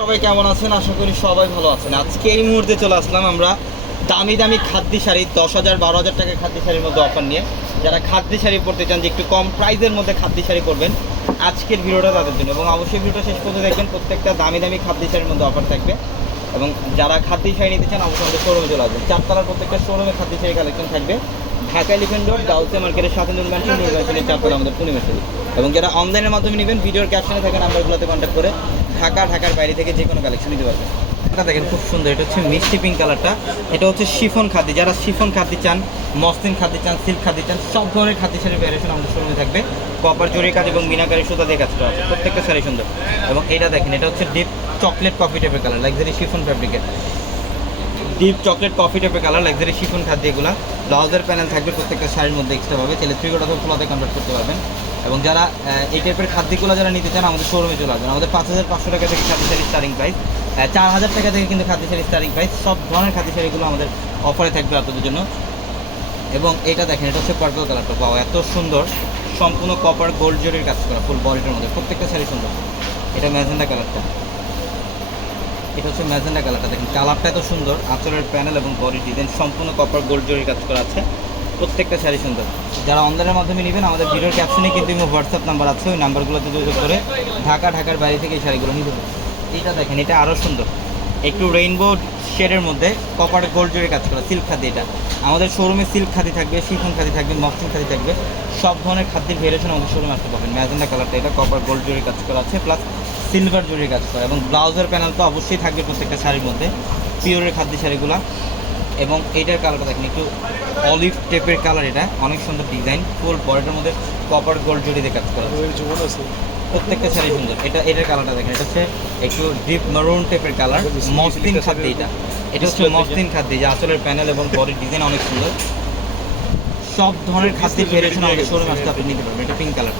সবাই কেমন আছেন? আশা করি সবাই ভালো আছেন। আজকে এই মুহূর্তে চলে আসলাম আমরা দামি দামি খাদ্যি শাড়ি, দশ হাজার, বারো হাজার টাকার খাদ্যি শাড়ির মধ্যে অফার নিয়ে। যারা খাদ্যি শাড়ি পরতে চান যে একটু কম প্রাইসের মধ্যে খাদ্যি শাড়ি পরবেন, আজকের ভিডিওটা তাদের জন্য। এবং অবশ্যই ভিডিওটা শেষ পর্যন্ত দেখবেন, প্রত্যেকটা দামি দামি খাদ্যি শাড়ির মধ্যে অফার থাকবে। এবং যারা খাদ্যি শাড়ি নিতে চান, অবশ্যই আমাদের শোরুমে চলে আসবেন। চারতলার প্রত্যেকটা শোরুমে খাদ্যি শাড়ি কালেকশন থাকবে। ঢাকা এলিফেন্ট রোড গাউসে মার্কেটের সাথে নুন চারতলা আমাদের পূর্ণিমাশারি এবং যারা অনলাইনের মাধ্যমে নেবেন, ভিডিওর ক্যাপশনে থাকা নাম্বারগুলোতে কন্ট্যাক্ট করে ঢাকা, ঢাকার বাইরে থেকে যে কোনো কালেকশন নিতে পারবেন এটা দেখেন খুব সুন্দর, এটা হচ্ছে মিষ্টি পিঙ্ক কালারটা এটা হচ্ছে শিফন খাদ্য। যারা শিফন খাদ্য চান, মসলিন খাদ্য চান, সিল্ক খাদ্য চান, সব ধরনের খাদ্য শাড়ির ভ্যারিয়েশন আমাদের শোরুমে থাকবে। কপার জরি কাজ এবং মিনাকারি সুতা দিয়ে কাজ করা আছে। প্রত্যেকটা শাড়ি সুন্দর। এবং এটা দেখেন, এটা হচ্ছে ডিপ চকলেট কফি টাইপের কালার লাক্সারি শিফন ফ্যাব্রিকের ডিপ চকলেট কফি টাইপের কালার লাক্সারি শিফন খাদ্য এগুলো। ব্লাউজের প্যানেল থাকবে প্রত্যেকটা শাড়ির মধ্যে এক্সট্রা পাবে তাহলে থ্রি কোটা ফ্লোতে কনভার্ট করতে পারবেন। এবং যারা এই টাইপের খাদ্যগুলো যারা নিতে চান, আমাদের শোরুমে চলে আসবেন। আমাদের পাঁচ হাজার পাঁচশো টাকা থেকে খাদ্য শাড়ির স্টার্টিং প্রাইস চার হাজার টাকা থেকে কিন্তু খাদ্য শাড়ির স্টার্টিং প্রাইস সব ধরনের খাদ্য শাড়িগুলো আমাদের অফারে থাকবে আপনাদের জন্য। এবং এটা দেখেন, এটা হচ্ছে পার্পল কালারটা পাওয়া এত সুন্দর। সম্পূর্ণ কপার গোল্ড জরির কাজ করা ফুল বডিটার মধ্যে। প্রত্যেকটা শাড়ি সুন্দর। এটা ম্যাজেন্ডা কালারটা এটা হচ্ছে ম্যাজেন্ডা কালারটা দেখেন কালারটা এত সুন্দর। আঁচলের প্যানেল এবং বডি ডিজাইন সম্পূর্ণ কপার গোল্ড জোরের কাজ করা আছে। প্রত্যেকটা শাড়ি সুন্দর। যারা অনলাইনের মাধ্যমে নেবেন, আমাদের ভিডিওর ক্যাপশনে কিন্তু হোয়াটসঅ্যাপ নাম্বার আছে, ওই নাম্বারগুলোতে যোগাযোগ করে ঢাকা, ঢাকার বাইরে থেকে এই শাড়িগুলো নিতে পারবেন। এইটা দেখেন, এটা আরও সুন্দর। একটু রেইনবো শেডের মধ্যে কপার গোল্ড জরির কাজ করা সিল্ক খাদি এটা। আমাদের শোরুমে সিল্ক খাদি থাকবে শিফন খাদি থাকবে মসলিন খাদি থাকবে। সব ধরনের খাদ্যের ভেরিয়েশন আমাদের শোরুমে আসতে পারবেন। ম্যাজেন্ডা কালারটা এটা কপার গোল্ড জরির কাজ করা আছে প্লাস সিলভার জরির কাজ করা। এবং ব্লাউজের প্যানেল তো অবশ্যই থাকবে প্রত্যেকটা শাড়ির মধ্যে। পিওরের খাদ্য শাড়িগুলো। এবং এইটার কালারটা দেখেন একটু অলিভ টেপের কালার এটা। অনেক সুন্দর ডিজাইন ফুল বডিটার মধ্যে কপার গোল্ড দিয়ে কাজ করা প্রত্যেকটা শাড়ি সুন্দর। এটা এটার কালারটা দেখেন এটা হচ্ছে একটু ডিপ মারুন টাইপের কালার মসলিন খাদ্য এটা। এটা। হচ্ছে মসলিন খাদ্য যে আঁচলের প্যানেল এবং বডির ডিজাইন অনেক সুন্দর। সব ধরনের খাদ্যের ভেরিয়েশন আমাদের শোরুমে আসতে আপনি নিতে পারবেন। এটা পিঙ্ক কালার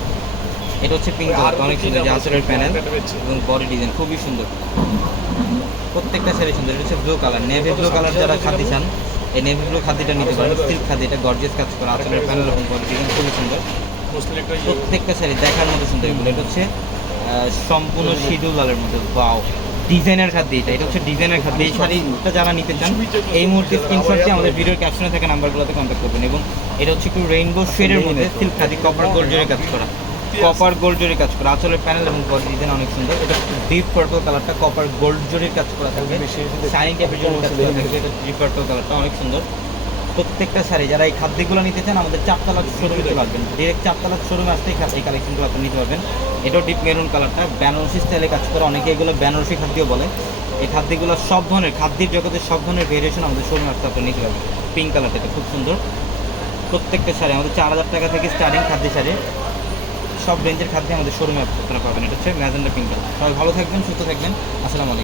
এটা হচ্ছে পিঙ্ক কালার অনেক সুন্দর যে আঁচলের প্যানেল এবং বডি ডিজাইন খুবই সুন্দর। প্রত্যেকটা শাড়ি সুন্দর এটা হচ্ছে blue colour navy blue colour যারা খাদ্য চান এই নেভি ব্লু খাদ্যটা নিতে পারেন সিল্ক খাদ্য এটা গর্জেস কাজ করা আঁচলের প্যানেল বডি ডিজাইন খুবই সুন্দর। প্রত্যেকটা শাড়ি দেখার মতো সুন্দর এগুলো এটা হচ্ছে সম্পূর্ণ শিডিউল লালের মধ্যে বাও ডিজাইনার খাদ্য এটা এটা হচ্ছে ডিজাইনার খাদ্য এই শাড়িটা যারা নিতে চান এই মুহূর্তে স্ক্রিনশট দিয়ে আমাদের ভিডিওর ক্যাপশনে থাকা নাম্বারগুলোতে কন্ট্যাক্ট করবেন এবং এটা হচ্ছে একটু রেইনবো শেডের মধ্যে সিল্ক খাদি কপার গোল্ড জরি কাজ করা। কপার গোল্ড জরি কাজ করা। আঁচলের প্যানেল এবং বডি ডিজাইন অনেক সুন্দর। এটা ডিপ পার্পল কালারটা কপার গোল্ড জরির কাজ করা থাকবে। শাইনিং টাইপের জন্য কাজ করা থাকবে। এটা ডিপ পার্পল কালারটা অনেক সুন্দর। প্রত্যেকটা শাড়ি যারা এই খাদ্যগুলো নিতে চান আমাদের চারতলা শোরুমে চলে আসবেন ডিরেক্ট চারতলা শোরুমে আসতেই এই কালেকশনগুলো আপনি নিতে পারবেন। এটাও ডিপ মেরুন কালারটা বেনারসি স্টাইলে কাজ করে অনেকে এগুলো বেনারসি খাদ্য বলে। এই খাদ্যগুলো সব ধরনের খাদ্যের জগতের সব ধরনের ভেরিয়েশন আমাদের শোরুমে আসতে আপনি নিতে পারবেন। পিঙ্ক কালারটা এটা খুব সুন্দর। প্রত্যেকটা শাড়ি আমাদের চার হাজার টাকা থেকে স্টার্টিং খাদ্য শাড়ি। সব রেঞ্জের খাদ্যে আমাদের শোরুমে আপনারা পাবেন। এটা হচ্ছে ম্যাজেন্ডা পিঙ্ক সবাই ভালো থাকবেন, সুস্থ থাকবেন। আসসালামু আলাইকুম।